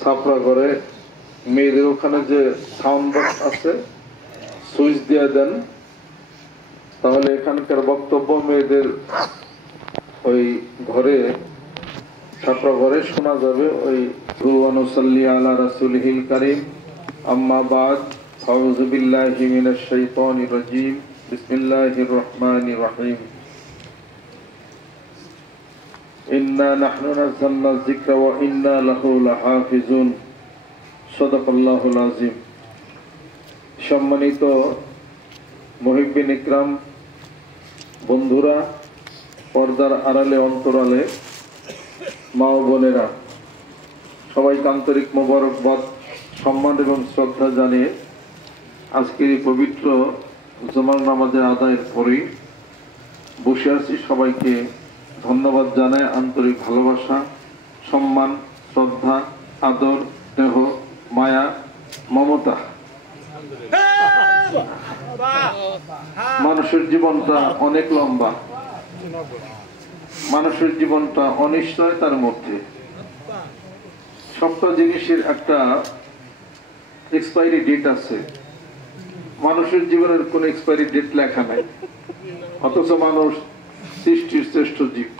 ছাপড়া করে মেয়েদের ওখানে যে সাউন্ড বক্স আছে সুইচ দিয়ে দেন, তাহলে এখানকার বক্তব্য মেয়েদের ওই ঘরে ছাপড়া ঘরে শোনা যাবে। ওই ওয়ানুসাল্লি আলা রাসূলিহিল কারীম, আম্মা বাদ, আউযু বিল্লাহি মিনাশ শাইতানির রাজীম, বিসমিল্লাহির রহমানির রহিম। ইন্না নাহনু নাযালনা যিকরা ওয়া ইন্না লাহু লাহাফিজুন। সাদাকাল্লাহুল আযীম। সম্মানিত মুহিব্বিন ইকরাম, বন্ধুরা, পর্দার আড়ালে অন্তরালে মা ও বোনেরা, সবাইকে আন্তরিক মোবারকবাদ, সম্মান এবং শ্রদ্ধা জানিয়ে আজকের এই পবিত্র জুমার নামাজের আদায়ের পরে বসে আছি। সবাইকে ধন্যবাদ জানাই, আন্তরিক ভালোবাসা, সম্মান, শ্রদ্ধা, আদর, স্নেহ, মায়া, মমতা। মানুষের জীবনটা অনেক লম্বা, মানুষের জীবনটা অনিশ্চয়তার মধ্যে। সবটা জিনিসের একটা এক্সপায়ারি ডেট আছে, মানুষের জীবনের কোন এক্সপায়ারি ডেট লেখা নাই, অথচ মানুষ সৃষ্টির শ্রেষ্ঠ জীব।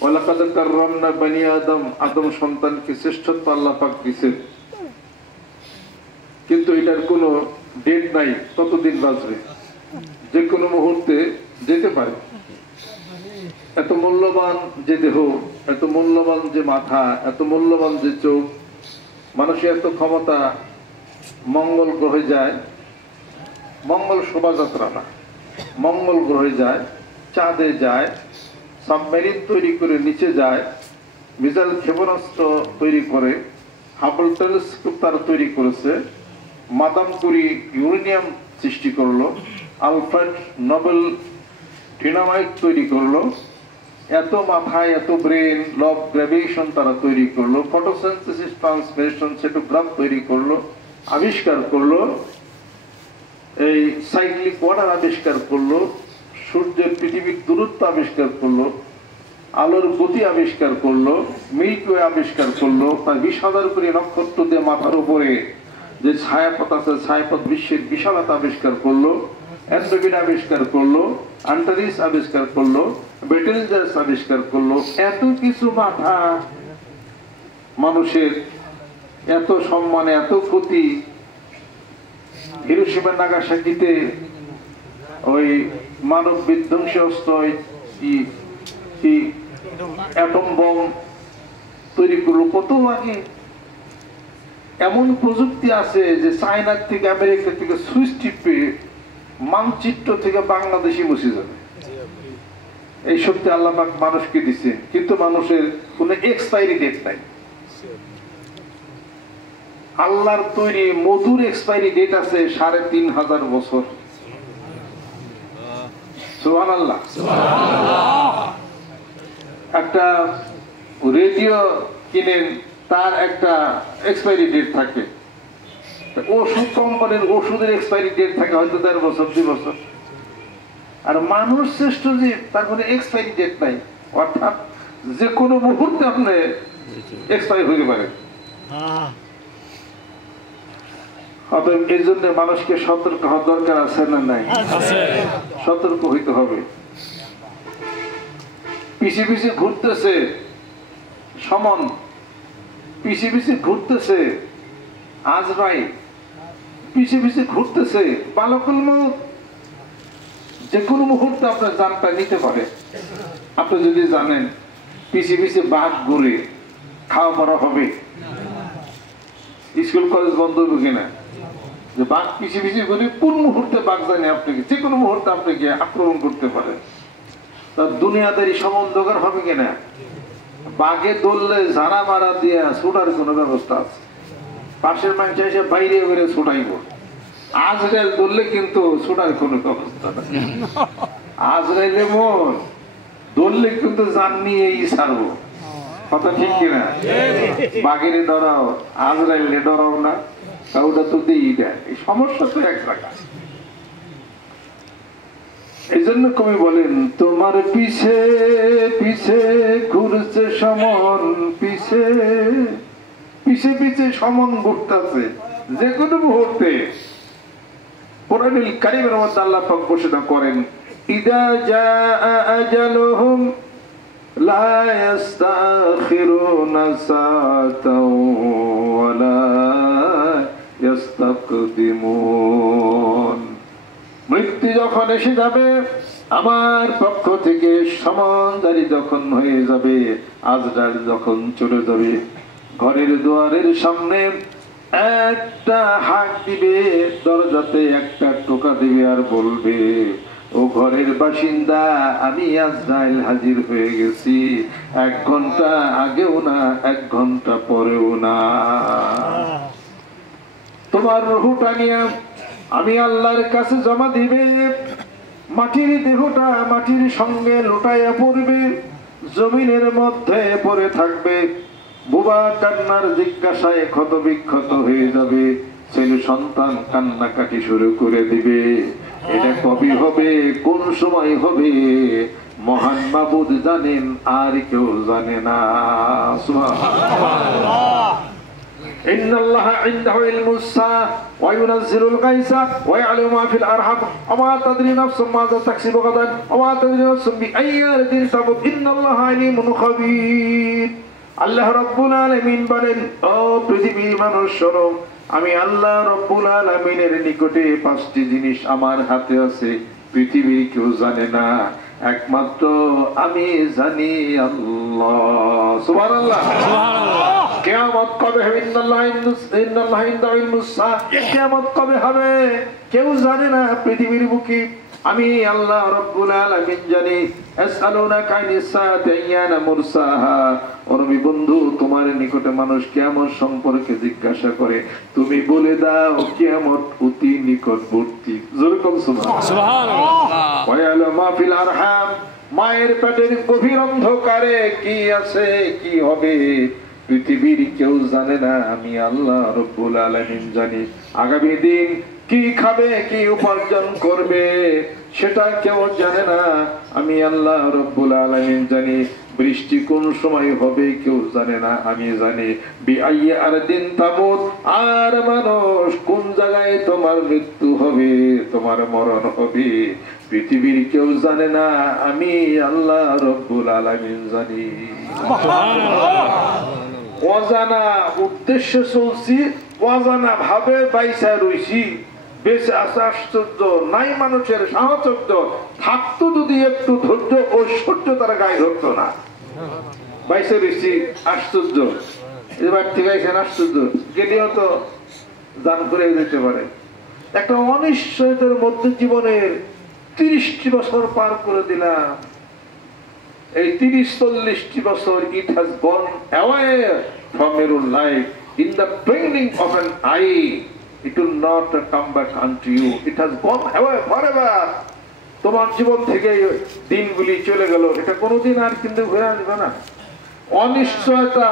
ওয়ালাকাদ কাররামনা বানি আদম, আদম সন্তানকে শ্রেষ্ঠত্ব আল্লাহ পাক দিয়েছেন, কিন্তু এটার কোনো ডেট নাই ততদিন বাঁচবে, যে কোনো মুহূর্তে যেতে পারে। এত মূল্যবান যে দেহ, এত মূল্যবান যে মাথা, এত মূল্যবান যে চোখ, মানুষের এত ক্ষমতা, মঙ্গল গ্রহে যায়, মঙ্গল শোভাযাত্রা না, মঙ্গল গ্রহে যায়, চাঁদে যায়, সাবমেরিন তৈরি করে নিচে যায়, মিসাইল ক্ষেপণাস্ত্র তৈরি করে, হাবল টেলিস্কোপ তারা তৈরি করেছে, মাদাম কুরি ইউরেনিয়াম সৃষ্টি করলো, আলফ্রেড নোবেল ডিনামাইট তৈরি করলো, এত মাথায় এত ব্রেন, ল অফ গ্র্যাভিটেশন তারা তৈরি করলো, ফটোসিনথেসিস ট্রান্সমিশন সেটোগ্রাফ তৈরি করলো, আবিষ্কার করলো, এই সাইক্লিক ওয়াটার আবিষ্কার করলো, সূর্যের পৃথিবীর দূরত্ব আবিষ্কার করলো, আলোর গতি আবিষ্কার করলো, মিল্কি ওয়ে আবিষ্কার করলো, তার 20,000 কোটি নক্ষত্র দিয়ে মাথার উপরে যে ছায়াপথ আছে, ছায়াপথ বিশ্বের বিশালতা আবিষ্কার করলো, অ্যান্ড্রোমিড আবিষ্কার করলো, আন্টারিস আবিষ্কার করলো, বেটেলজাস আবিষ্কার করলো। এত কিছু মাথা মানুষের, এত সম্মানে এত ক্ষতি। হিরোশিমা নাগাসাকিতে ওই মানব বিধ্বংসী অস্ত্র, অ্যাটম বম তৈরি করলো কত আগে। এমন প্রযুক্তি আছে যে চায়নার থেকে, আমেরিকা থেকে সুইচ টিপে মানচিত্র থেকে বাংলাদেশি মুছে যাবে। এই শক্তি আল্লাহ পাক মানুষকে দিছে, কিন্তু মানুষের কোন এক্সপায়ারি ডেট নাই। আল্লাহর তৈরি মধুর এক্সপায়ারি ডেট আছে 3,500 বছর। সুবহানাল্লাহ। একটা রেডিও কিনেন, তার একটা এক্সপায়ারি ডেট থাকে। ওষুধ কোম্পানির ওষুধের এক্সপায়ারি ডেট থাকে হয়তো 1.5 বছর 2 বছর। আর মানুষ শ্রেষ্ঠ জীব, তার কোনো এক্সপায়ারি ডেট নাই, অর্থাৎ যে কোনো মুহূর্তে আপনি এক্সপায়ার হইতে পারে। অতএব এই জন্য মানুষকে সতর্ক হওয়ার দরকার আছে না নাই? সতর্ক হইতে হবে। পিছে পিছে ঘুরতেছে সমন, পিছে পিছে ঘুরতেছে আজরাইল, পিছে পিছে ঘুরতেছে মালাকুল মউত। যে কোনো মুহূর্তে আপনার জানটা নিতে পারে। আপনি যদি জানেন পিছে পিছে বাঘ ঘুরে, খাওয়া পড়া হবে, স্কুল কলেজ বন্ধ হবে কিনা? যে বাঘ পিছে পিছে ঘুরে, কোন মুহূর্তে বাঘ জানে আপনাকে, যে কোনো মুহূর্তে আপনাকে আক্রমণ করতে পারে। তার দুনিয়াদারি সমন্ধকার হবে কিনা? বাঘে দৌড়লে ঝাড়া মারা দিয়ে ছোটার কোন ব্যবস্থা আছে? পাশের মানুষ এসে বাইরে বেড়ে ছোটাইব। আজরাইল দৌড়লে কিন্তু ছোটার কোন ব্যবস্থা নেই। আজরাইলে মন দৌড়লে কিন্তু জান নিয়েই ছাড়বো। কথা ঠিক কিনা? বাঘের ডরাও, আজরাইলে ডরাও না, ওটা তো দিই দেয়। এই সমস্যা তো এক জায়গা। এই জন্য কবি বলেন, তোমার পিছে পিছে ঘুরছে সমন, পিছে পিছে পিছে সমন ঘুরতেছে যে কোনো মুহূর্তে। কোরআনুল কারীমের মধ্যে আল্লাহ পাক ঘোষণা করেন, ইদা জাআ আজালুহুম লা ইস্তাখিরুনা সাআতাও ওয়া লা ইস্তাকদিমুন। মৃত্যু যখন এসে যাবে, আমার পক্ষ থেকে সমানদারি যখন হয়ে যাবে, আজরাইল যখন চলে যাবে, ঘরের দুয়ারের সামনে একটা হাঁক দিবে, দরজাতে একটা টোকা দিবে আর বলবে, ও ঘরের বাসিন্দা, আমি আজরাইল হাজির হয়ে গেছি। 1 ঘন্টা আগেও না, 1 ঘন্টা পরেও না। তোমার রূহটা নিয়ে আমি আল্লাহর কাছে জমা দিবে। মাটির দেহটা মাটির সঙ্গে লুটাইয়া পড়বে, জমিনের মধ্যে পড়ে থাকবে। বুবা কান্নার জিজ্ঞাসায় ক্ষত বিক্ষত হয়ে যাবে, ছেলে সন্তান কান্নাকাটি শুরু করে দিবে। এটা কবে হবে, কোন সময় হবে, মহান মাবুদ জানেন, আর কেউ জানে না। সুবহানাল্লাহ। ইন্নাল্লাহা ইনদাহু ইলমুস সাআহ ওয়া ইউনাজ্জিলুল গায়সা ওয়া ইয়া'লামু মা ফিল আরহাম ওয়া মা তাদরি নাফসুম মাযা তাকসিবু গাদান ওয়া মা তাদরি নাফসুম বিআইয়ি আরদিন তামুত ইন্নাল্লাহা আলিমুন খাবীর। আল্লাহ রাব্বুল আলামিন বলেন, ও পৃথিবীর মানুষ শোনো, আমি আল্লাহ রাব্বুল আলামিনের নিকটে 5টি জিনিস আমার হাতে আছে, পৃথিবীর কেউ জানে না, একমাত্র আমি জানি, আল্লাহ। সুবহানাল্লাহ, সুবহানাল্লাহ। কিয়ামত কবে হবে? ইন্নাল্লাহা ইনদাহু ইলমুস সাআহ। কিয়ামত কবে হবে কেউ জানে না পৃথিবীর বুকে, আমি আল্লাহ রাব্বুল আলামিন জানি। আসআলুনাকা আনিস সাআতি আইয়ানা মুরসাহা। ও নবী বন্ধু, তোমার নিকটে মানুষ কিয়ামত সম্পর্কে জিজ্ঞাসা করে, তুমি বলে দাও কিয়ামত অতি নিকটবর্তী। জোরে বলুন সুবহানাল্লাহ। ওয়া ইয়ালামু মা ফিল আরহাম। মায়ের পেটের গভীর অন্ধকারে কি আছে, কি হবে, পৃথিবীর কেউ জানে না, আমি আল্লাহ রাব্বুল আলামিন জানি। আগামী দিন কি খাবে, কি উপার্জন করবে, সেটা কেউ জানে না, আমি আল্লাহ রাব্বুল আলামিন জানি। বৃষ্টি কোন সময় হবে কেউ জানে না, আমি জানি। বিআইয়ি আরদিন তামুত। আর মানুষ, কোন জায়গায় তোমার মৃত্যু হবে, তোমার মরণ হবে, পৃথিবীর কেউ জানে না, আমি আল্লাহ রাব্বুল আলামিন জানি। অজানা উদ্দেশ্যে চলছি, অজানা ভাবে বাইসা রইছি, বেঁচে আসা আশ্চর্য নাই। মানুষের সাহচর্য থাকতো যদি একটু ধৈর্য ও সহ্য, তারা গায়ে ধরতো না। বাইসা রইছি আশ্চর্য, এবার থেকে এখানে আশ্চর্য গেলেও তো দান করে দিতে পারে। একটা অনিশ্চয়তার মধ্যে জীবনের 30টি বছর পার করে দিলাম। এই 30-40টি বছর, it has gone away from your life in the twinkling of an eye. It will not come back unto you. It has gone away forever. তোমার জীবন থেকে দিনগুলি চলে গেল, এটা কোনোদিন আর কিন্তু ঘুরে আসবে না। অনিশ্চয়তা,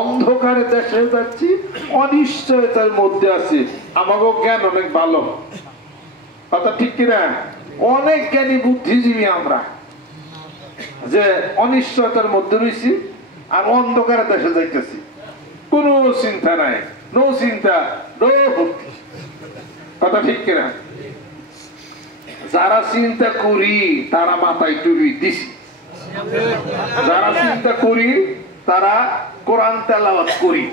অন্ধকারে দেশে যাচ্ছি, অনিশ্চয়তার মধ্যে আছি। আমাকে জ্ঞান অনেক ভালো, কথা ঠিক কিনা? অনেক জ্ঞানী বুদ্ধিজীবী আমরা, যে অনিশ্চয়তার মধ্যে রয়েছি আর অন্ধকারে দেশে যাইতেছি, কোনো চিন্তা নাই, নো চিন্তা, নো ভক্তি, কথা ঠিক কিনা? যারা চিন্তা করি তারা মাথায় টুপি দিছি, যারা চিন্তা করি তারা কোরআন তেলাওয়াত করি,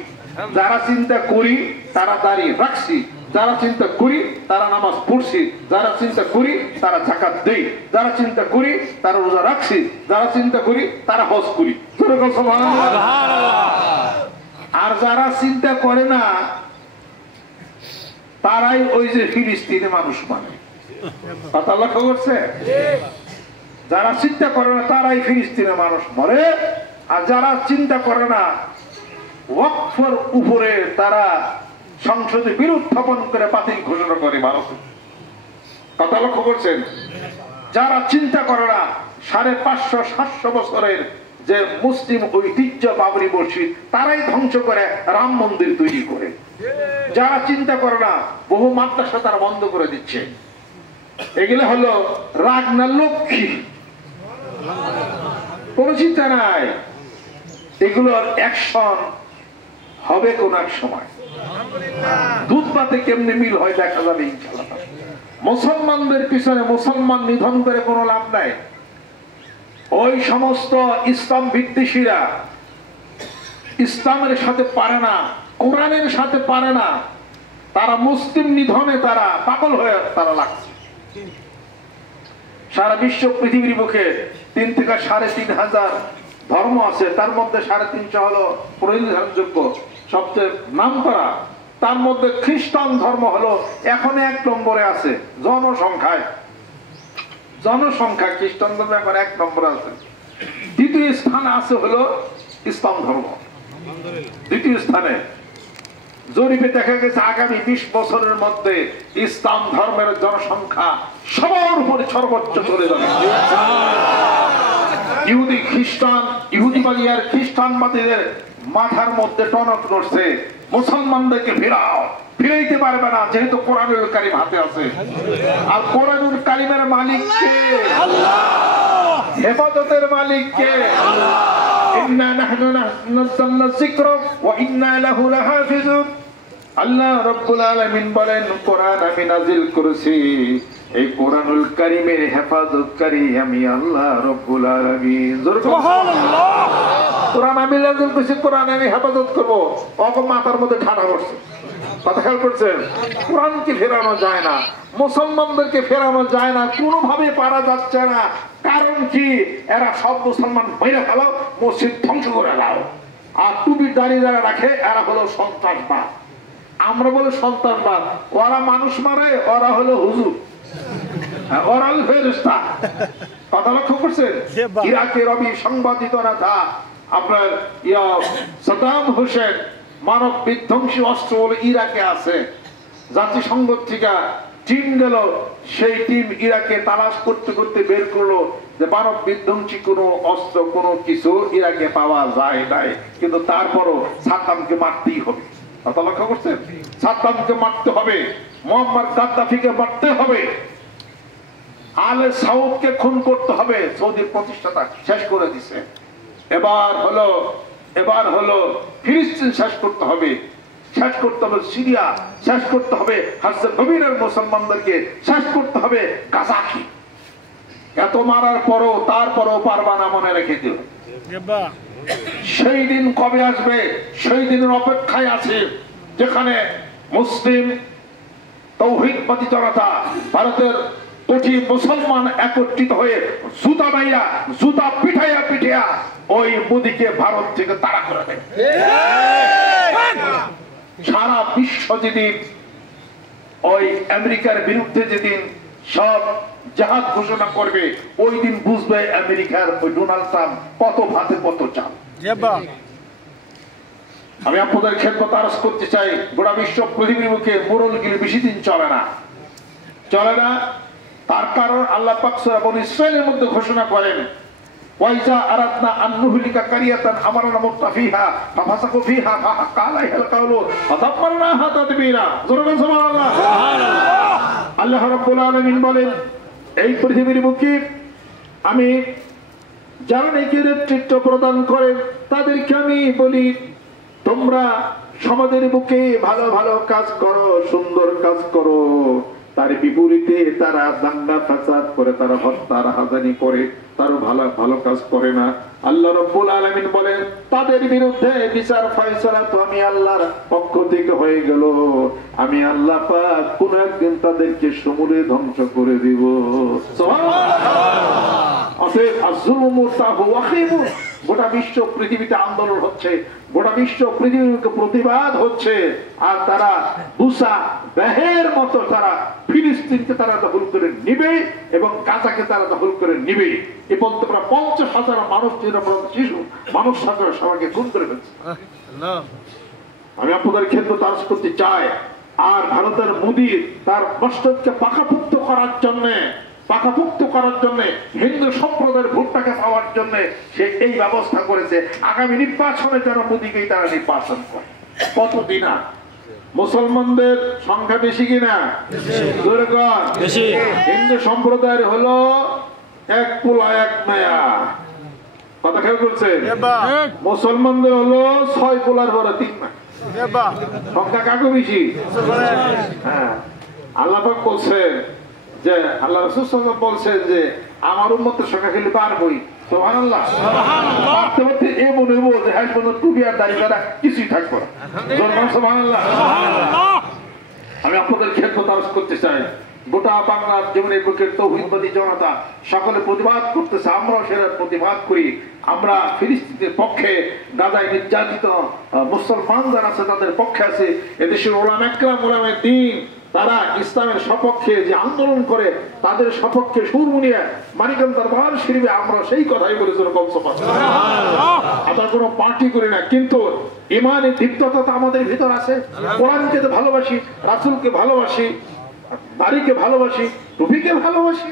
যারা চিন্তা করি তারা দাঁড়িয়ে রাখছি, যারা চিন্তা করি তারা নামাজ পড়ছি, যারা চিন্তা করি তারা যাকাত দেই, যারা চিন্তা করি তারা রোজা রাখছি, যারা চিন্তা করি তারা হজ করি। আর যারা চিন্তা করে না তারাই ওই যে ফিলিস্তিনে মানুষ মানে, কথা লক্ষ্য করছে? যারা চিন্তা করে না তারাই ফিলিস্তিনে মানুষ মরে, আর যারা চিন্তা করে না ওয়াকফের উপরে তারা সংসদে বিল উত্থাপন করে বাতিল ঘোষণা করে ভারত। কথা লক্ষ্য করছেন? যারা চিন্তা করে না 550-700 বছরের যে মুসলিম ঐতিহ্য বাবরি মসজিদ তারাই ধ্বংস করে রাম মন্দির তৈরি করে। যারা চিন্তা করে না বহু মাদ্রাসা তারা বন্ধ করে দিচ্ছে। এগুলো হলো রাগ না লক্ষ্মী, কোন চিন্তা নাই। এগুলোর অ্যাকশন হবে কোন এক সময়। দুধ পাতে কেমনি মিল হয় দেখা যাবে ইনশাআল্লাহ। মুসলমানদের পিছনে মুসলমান নিধন করে কোনো লাভ নাই। ওই সমস্ত ইসলাম বিদ্বেষীরা ইসলামের সাথে পারে না, কোরআনের সাথে পারে না, তারা মুসলিম নিধনে তারা পাগল হয়ে তারা লাগছে। সারা বিশ্ব পৃথিবীর বুকে 3 থেকে 3,500 ধর্ম আছে, তার মধ্যে 350 হলো পরিধানযোগ্য সবচেয়ে নাম করা। তার মধ্যে খ্রিস্টান ধর্ম হলো এখন 1 নম্বরে আছে জনসংখ্যা খ্রিস্টান ধর্ম এখন 1 নম্বরে আছে। দ্বিতীয় স্থানে আছে হলো ইসলাম ধর্ম। দ্বিতীয় স্থানে জরিপে দেখা গেছে আগামী 20 বছরের মধ্যে ইসলাম ধর্মের জনসংখ্যা সবার উপরে সর্বোচ্চ চলে যাবে। ইহুদিবাদী আর খ্রিস্টানবাদীদের মাথার মধ্যে টনক নড়ছে, মুসলমানদেরকে ফিরাইতে পারবে না, যেহেতু কোরআনুল কারীম হাতে আছে। আর কোরআনুল কারীমের মালিক কে? হেফাজতের মালিক কে? ইন্না নাহনু নাযালনা যিকরা ওয়া ইন্না লাহু লাহাফিজুন। আল্লাহ রাব্বুল আলামিন বলেন, কোরআন আমি নাযিল করেছি, এই কোরআনুল কারীমের হেফাজতকারী আমি আল্লাহ রাব্বুল আলামিন। সুবহানাল্লাহ। কোরআন আমি নাযিল করেছি, কোরআন আমি হেফাজত করব। ওকে মাথার মধ্যে ঠাডা পড়ছে, কথা খেয়াল করছেন? কোরআনকে ফেরানো যায় না, মুসলমানদেরকে ফেরানো যায় না, কোনোভাবে পারা যাচ্ছে না। কারণ কি? এরা সব মুসলমান মেরে ফেলাও, মসজিদ ধ্বংস করে দাও। আর টুপির দাড়ি যারা রাখে এরা হলো সন্ত্রাসবাদ। আমরা বলে সন্ত্রাসবাদ, ওরা মানুষ মারে, ওরা হলো হুজুর, ওরা হলো ফেরেশতা। কথা লক্ষ্য করছেন? ইরাকের রবি সংবাদিত নেতা আপনার সাদ্দাম হোসেন মানব বিধ্বংসী অস্ত্র বলে ইরাকে আছে। জাতিসংঘ থেকে টিম গেল, সেই টিম ইরাকে তালাশ করতে করতে বের করলো যে মানব বিধ্বংসী কোনো অস্ত্র কোনো কিছু ইরাকে পাওয়া যায় নাই, কিন্তু তারপরও সাদ্দামকে মারতেই হবে। কথা লক্ষ্য করছেন? সাদ্দামকে মারতে হবে, মুয়াম্মার গাদ্দাফিকে মারতে হবে, আলে সাউদকে খুন করতে হবে। সৌদির প্রতিষ্ঠাতা শেষ করে দিছে। এবার হলো ফিলিস্তিন শেষ করতে হবে, শেষ করতে হবে সিরিয়া, শেষ করতে হবে হার্জেগোভিনার মুসলমানদেরকে, শেষ করতে হবে গাজাকে। এত মারার পরও তারপরও পারবা না, মনে রেখে দিও। সেই দিন কবে আসবে? সেই দিনের অপেক্ষায় আছে, যেখানে মুসলিম তাওহীদবাদী জনতা, ভারতের কোটি মুসলমান একত্রিত হয়ে জুতা পিঠাইয়া ওই মোদিকে ভারত থেকে তাড়া করে দেয়। সারা বিশ্ব যেদিন ওই আমেরিকার বিরুদ্ধে যেদিন সব জাহাজ ঘোষণা করবে, ওই দিন বুঝবে আমেরিকার ওই ডোনাল্ড ট্রাম্প কত ভাতে কত চাল। আমি আপনাদের খেদমত আরজ করতে চাই, গোটা বিশ্ব পৃথিবীর মুখে মোড়লগিরি বেশি দিন চলে না। তার কারণ আল্লাহ পাক সূরা বনী ইসরাঈলের মধ্যে ঘোষণা করেন, ওয়াইজা আরাদনা আন নুহলিকা কারিয়াতান আমারনা মুত্তাফিহা ফাফাসাকু ফিহা ফাহাক্কা আলাইহিল কাওলু ফাদাম্মারনাহা তাদবীরা। সুবহানাল্লাহ। আল্লাহ রাব্বুল আলামিন বলেন, এই পৃথিবীর বুকে আমি যারা নেকি নেতৃত্ব প্রদান করে তাদেরকে আমি বলি, তোমরা সমাজের বুকে ভালো ভালো কাজ করো, সুন্দর কাজ করো। তার বিপরীতে তারা দাঙ্গা ফাসাদ করে, তারা হত্যা রাহাজানি করে, তারা ভালো কাজ করে না। আল্লাহ রাব্বুল আলামিন বলেন, তাদের বিরুদ্ধে বিচার ফয়সালা তো আমি আল্লাহর পক্ষ থেকে হয়ে গেল। আমি আল্লাহ পাক কোন একদিন তাদেরকে সমূলে ধ্বংস করে দিব। গোটা বিশ্ব পৃথিবীতে আন্দোলন হচ্ছে, গোটা বিশ্ব পৃথিবীকে প্রতিবাদ হচ্ছে, আর তারা বুসা বেহের মতো তারা ফিলিস্তিনকে তারা দখল করে নিবে এবং গাজাকে তারা দখল করে নিবে। এ পর্যন্ত প্রায় 50,000 মানুষ, শিশু মানুষ সবাইকে খুন করে ফেলছে। আমি আপনাদের ক্ষেত্রে তারস করতে চাই। আর ভারতের মোদী তার মস্তককে পাকাপুক্ত করার জন্য হিন্দু সম্প্রদায়ের ভোটটাকে পাওয়ার জন্য সে এই ব্যবস্থা করেছে। আগামী নির্বাচনে যারা মোদীকেই তারা নির্বাচন করে। কতদিন মুসলমানদের সংখ্যা বেশি কিনা? হিন্দু সম্প্রদায়ের হলো এক পোলা এক মায়া, কথা খেয়াল করছেন? মুসলমানদের হলো 6 পোলার পরে 3 মায়া। সংখ্যা কাকে বেশি? হ্যাঁ, আল্লাহ পাক বলছেন যে, আল্লাহ রাসূল সাল্লাল্লাহু আলাইহি ওয়াসাল্লাম বলছেন যে আমার উম্মতের সংখ্যা খালি বাড়বই। সুবহানাল্লাহ। বাড়তে বাড়তে এমন হইব যে হ্যাঁ টুপি আর দাড়ি ছাড়া কিছুই থাকবে না। সুবহানাল্লাহ। আমি আপনাদের খেদমত আরজ করতে চাই, গোটা বাংলার জীবনের বুকের তৌহিদবাদী জনতা সকলে প্রতিবাদ করতেছে, আমরাও সেটা প্রতিবাদ করি। আমরা ফিলিস্তিনের পক্ষে, গাজায় নির্যাতিত মুসলমান যারা আছে তাদের পক্ষে আছে। এদেশের ওলামা একরাম, ওলামা দ্বীন, তারা ইসলামের সপক্ষে যে আন্দোলন করে তাদের সপক্ষে সুর মুনিয়ে মানিকগঞ্জ দরবার শরীফে আমরা সেই কথাই বলেছি। আমরা কোনো পার্টি করি না, কিন্তু ইমানের দীপ্ততা তো আমাদের ভিতর আছে। কোরআনকে তো ভালোবাসি, রাসূলকে ভালোবাসি, দাড়িকে ভালোবাসি, টুপিকে ভালোবাসি।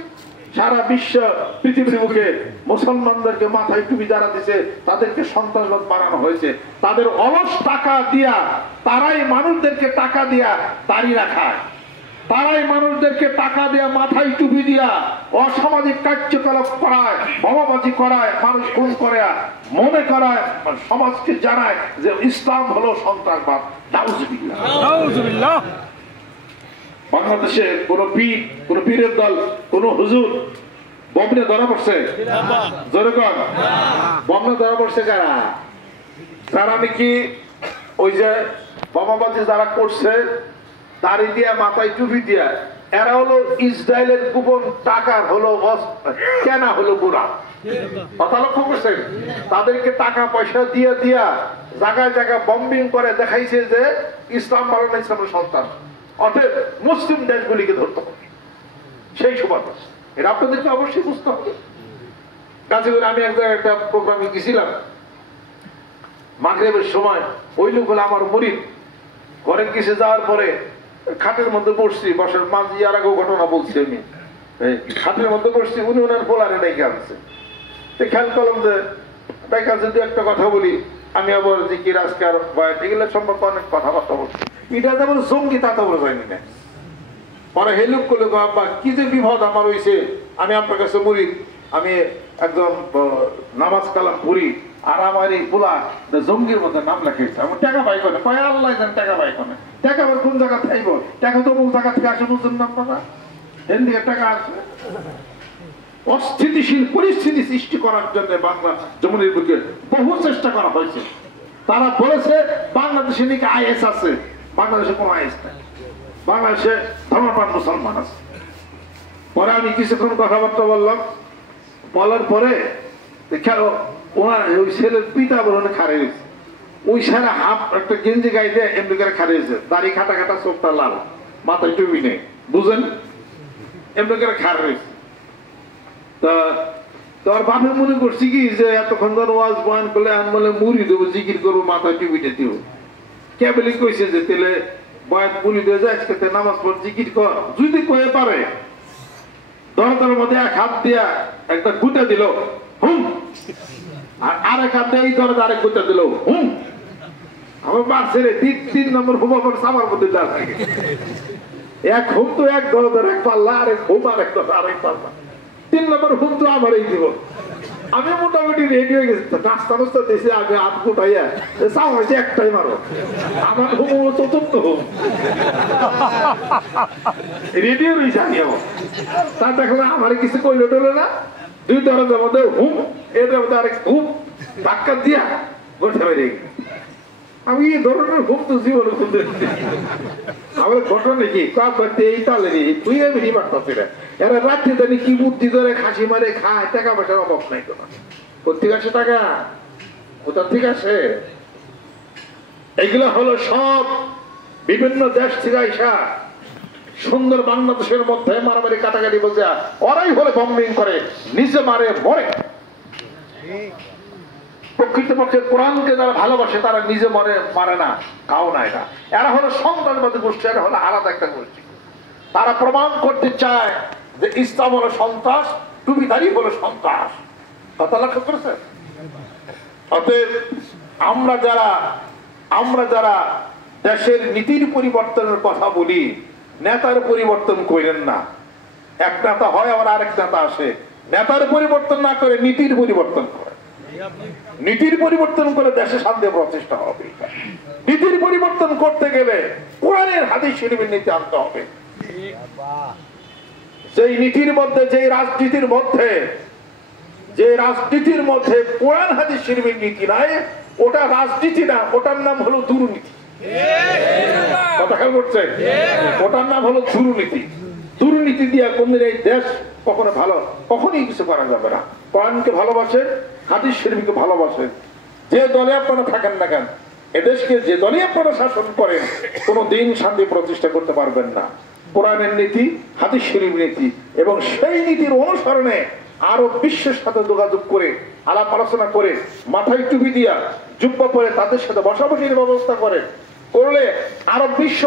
সারা বিশ্ব পৃথিবীর মুখে মুসলমানদেরকে মাথায় টুপি যারা দিছে তাদেরকে সন্ত্রাসবাদ বানানো হয়েছে। তাদের অলস টাকা দিয়া, তারাই মানুষদেরকে টাকা দিয়া দাড়ি রাখায়, তারাই মানুষদেরকে টাকা দিয়া মাথায় টুপি দিয়া অসামাজিক কার্যকলাপ করায়, বোমাবাজি করায়, মানুষ খুন করে, মনে করায়, সমাজকে জানায় যে ইসলাম হলো সন্ত্রাসবাদ। নাউজুবিল্লাহ, নাউজুবিল্লাহ। বাংলাদেশে কোন পীর, কোন পীরের দল, কোন হুজুর বমনে ধরা পড়ছে? জোরকন বমনে ধরা পড়ছে কারা? তারা নাকি ওই যে বোমাবাজি যারা করছে দাড়ি দিয়া মাথায় টুপি দিয়া, এরা হলো ইসরায়েলের গোপন টাকার হলো কেনা হলো বুড়া। কথা লক্ষ্য করছেন? তাদেরকে টাকা পয়সা দিয়া দিয়া জায়গায় জায়গায় বম্বিং করে দেখাইছে যে ইসলাম ভালো না, ইসলামের সন্তান। অর্থাৎ মুসলিম দেশগুলিকে ধরতে হবে সেই সুবাদ। এটা আপনাদেরকে অবশ্যই বুঝতে হবে। কাজে করে আমি একটা প্রোগ্রামে গেছিলাম, মাগরিবের সময় ওই লোক হলো আমার মুরিদ। ঘরে গেছে যাওয়ার পরে খাটের মধ্যে বসছি, বসার মাঝে আর আগেও ঘটনা বলছি আমি। খাটের মধ্যে বসছি, উনি ওনার পোলারে ডাইকে আনছে। খেয়াল করলাম যে ডাইকে যদি একটা কথা বলি, আমি আবার জিকির আজকার এগুলো সম্পর্কে অনেক কথাবার্তা বলছি। এটা যেমন জঙ্গি তা তো বোঝায়নি না। পরে হেলুক করলে আব্বা কি যে বিপদ আমার হয়েছে, আমি আপনার কাছে মুরিদ, আমি একজন নামাজ কালাম পড়ি, আর আমার এই পোলা জঙ্গির মধ্যে নাম লেখেছে। আমার টাকা পাই করে, কয় আল্লাহ জানে টাকা পাই করে। টাকা আবার কোন জায়গা থাকব? টাকা তো কোন জায়গা থেকে আসে বুঝলেন না আপনারা? এর দিকে টাকা আসবে। অস্থিতিশীল পরিস্থিতি সৃষ্টি করার জন্য বাংলা জমিনের বুকে বহু চেষ্টা করা হয়েছে। তারা বলেছে বাংলাদেশে নাকি আইএস আছে। বাংলাদেশে কোনো আইএস নাই, বাংলাদেশে ধর্মপ্রাণ মুসলমান আছে। পরে আমি কিছুক্ষণ কথাবার্তা বললাম, বলার পরে ওনার ওই ছেলের পিতা বলে খারে গেছে। ওই সারা হাফ একটা গেঞ্জি গায়ে দিয়ে এমনি করে খারে গেছে, দাড়ি খাটা খাটা, চোখটা লাল, মাথায় টুপি নেই, বুঝেন? এমনি করে খারে গেছে। তা তোর বাপে মনে করছি কি যে এতক্ষণ ধর ওয়াজ বয়ান করলে আমি বলে মুড়ি দেবো, জিকির করবো, মাথায় টুপিটা দিব। কেবলি কইছে যে তেলে বয়াত মুড়ি দিয়ে যায়, আজকে নামাজ পড়, জিকির কর। যদি কয়ে পারে দরকারের মধ্যে এক হাত দিয়া একটা গুটা দিল, হুম, আর আরেক হাত দিয়ে এই দরজা আরেক গুটা দিল, হুম। আমার বাড়ছে রে 3 নম্বর হুম আমার সামার মধ্যে যা থাকে। এক হুম তো এক দরজার এক পাল্লা, আরেক হুম আরেক দরজা আরেক পাল্লা। 3 নম্বর হুম তো আমারই দিব। আমি মোটামুটি রেডি হয়ে গেছি, নাস্তা নাস্তা দিয়েছি, আমি হাত গুটাইয়া চাওয়াইছি একটাই মারো। আমার হুম চতুর্থ হুম রেডি রয়েছে। আমি আমার তা দেখলাম আমার কিছু কইলো টইলো না, 2 দরজার মধ্যে হুম, এটার মধ্যে আরেক হুম, ধাক্কা দিয়া গোটা বেরিয়ে গেছে। আমি এই ধরনের হুম তো জীবন আমার ঘটনা কি কাপড়তে এই তালে তুই আমি পারতাছি না। এরা রাত্রি জানি কি বুদ্ধি ধরে খাসি মারে খায়, টাকা পয়সার অভাব নাই তো না। কোথেক আসে টাকা? কোথা থেকে আসে? এগুলো হলো সব বিভিন্ন দেশ থেকে আইসা সুন্দর বাংলাদেশের মধ্যে মারামারি কাটাকাটি বলছে, ওরাই হলে বম্বিং করে, নিজে মারে মরে। প্রকৃতপক্ষে কোরআনকে যারা ভালোবাসে তারা নিজে মারে না, কাও না। এরা হলো সন্ত্রাসবাদী গোষ্ঠী, এরা হলো আলাদা একটা গোষ্ঠী। তারা প্রমাণ করতে চায় যে ইসলাম হলো সন্ত্রাস, টুপিধারী হলো সন্ত্রাস। কথা লক্ষ্য করেছে? অতএব আমরা যারা দেশের নীতির পরিবর্তনের কথা বলি, নেতার পরিবর্তন করেন না। এক নেতা হয় আবার আরেক নেতা আসে, নেতার পরিবর্তন না করে নীতির পরিবর্তন করে। নীতির পরিবর্তন করে দেশে শান্তি প্রতিষ্ঠা হবে। নীতির পরিবর্তন করতে গেলে কোরআনের হাদিস শরীফের নীতি আনতে হবে। সেই নীতির মধ্যে, যে রাজনীতির মধ্যে কোরআন হাদিস শরীফের নীতি নাই, ওটা রাজনীতি না, ওটার নাম হলো দুর্নীতি। কথা খেয়াল করছেন? ওটার নাম হলো দুর্নীতি। দুর্নীতি দিয়ে কোনদিন এই দেশ কখনো ভালো, কখনই কিছু করা যাবে না। কোরআনকে ভালোবাসেন, হাদিস শরীফকে ভালোবাসেন, যে দলে আপনারা থাকেন না কেন, এদেশকে যে দলে আপনারা শাসন করেন, কোনো দিন শান্তি প্রতিষ্ঠা করতে পারবেন না। কোরআনের নীতি, হাদিস শরীফ নীতি, এবং সেই নীতির অনুসরণে আরো বিশ্বের সাথে যোগাযোগ করে, আলাপ আলোচনা করে, মাথায় টুপি দিয়া জুব্বা পরে তাদের সাথে বসাবসির ব্যবস্থা করে করলে আরো বিশ্ব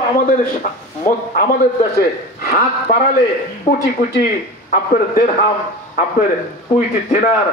আমাদের দেশে হাত বাড়ালে কোটি কোটি আপনার দেড়হাম, আপনার কুইটি দিনার,